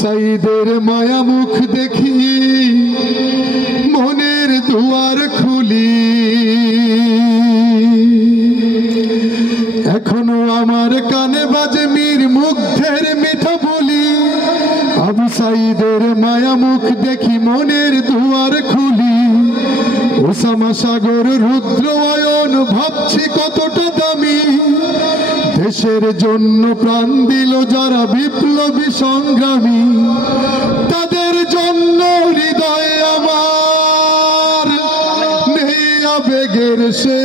সাইদের মায়া মুখ দেখি মনের দুয়ার খুলি, এখনো আমার কানে বাজে মীর মুগ্ধের মিঠা বলি। আবু সাইদের মায়া মুখ দেখি মনের দুয়ার খুলি, ওসামা সাগর রুদ্র অয়ন ভাবছি কতটা দামি। দেশের জন্য প্রাণ দিল যারা বিপ্লবী সংগ্রামী, তাদের জন্য হৃদয়ে আমার নেই আবেগের শেষ।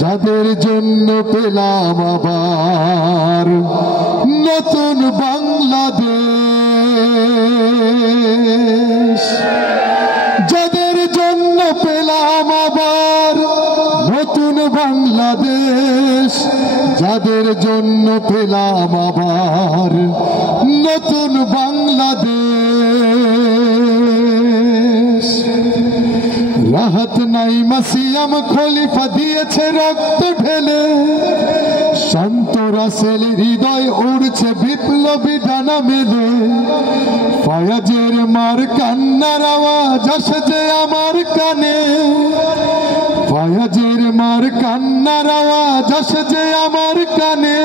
যাদের জন্য পেলাম আবার নতুন বাংলাদেশ, যাদের জন্য পেলাম আবার নতুন বাংলাদেশ, যাদের জন্য পেলাম আবার নতুন বাংলাদেশ। রাহাত নাইমা সিয়াম খলিফা দিয়েছে রক্ত ঢেলে, শান্ত রাসেল হৃদয় উড়ছে বিপ্লবী ডানা মেলে। ফায়াজের মার কান্নার আওয়াজ আসে যে আমার কানে, ফায়াজের মার কান্নার আওয়াজ আসে যে আমার কানে।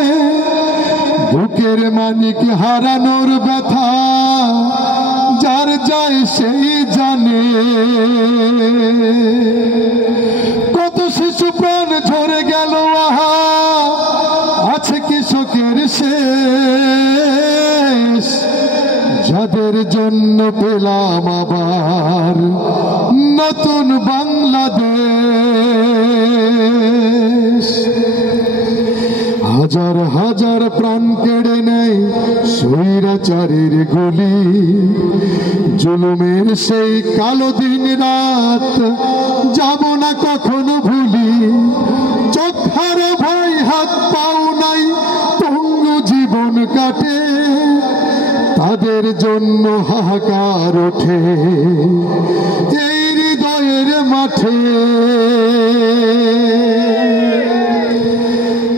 বুকের মানিক হারানোর ব্যথা যার যায় সেই জানে, কত শিশু প্রাণ ঝরে গেল আহা আছে কৃষকের শেষ। যাদের জন্য পেলাম আবার নতুন বাংলাদেশ, হাজার হাজার প্রাণ কেড়ে নেয় স্বৈরাচারের গুলি। জুলুমের সেই কালো দিন রাত যাব না কখনো ভুলি। চোখ হারা ভাই হাত পাও নাই পঙ্গু জীবন কাটে, তাদের জন্য হাহাকার ওঠে এই হৃদয়ের মাঠে।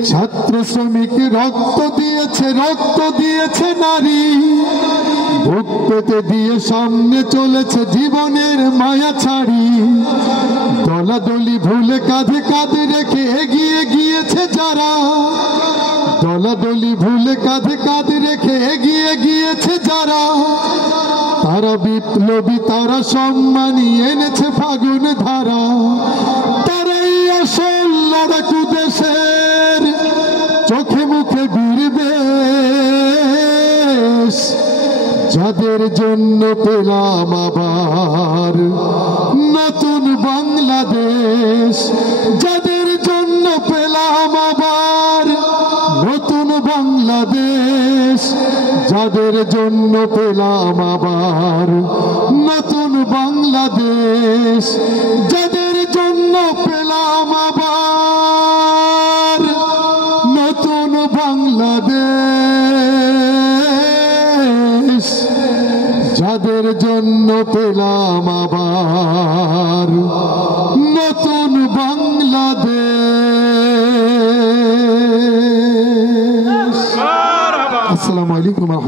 ছাত্র শ্রমিক রক্ত দিয়েছে নারী, বুক পেতে দিয়ে সামনে চলেছে জীবনের মায়া ছাড়ি। দলাদলি ভুলে কাঁধে কাঁধে রেখে এগিয়ে গিয়েছে যারা, দলাদলি ভুলে কাঁধে কাঁধে রেখে এগিয়ে গিয়েছে যারা। তারা বিপ্লবী, তারা সম্মানী এনেছে ফাগুন ধারা। তারাই আসল লড়াকু দেশের চোখে মুখে বীরবেশ। যাদের জন্য পেলাম আবার নতুন বাংলাদেশ, যাদের জন্য পেলাম আবার নতুন বাংলাদেশ, যাদের জন্য পেলাম আবার নতুন বাংলাদেশ, যাদের জন্য পেলাম আবার নতুন বাংলাদেশ, যাদের জন্য পেলাম আবার নতুন বাংলাদেশ। আসসালামু আলাইকুম ওয়া রাহমাতুল্লাহ।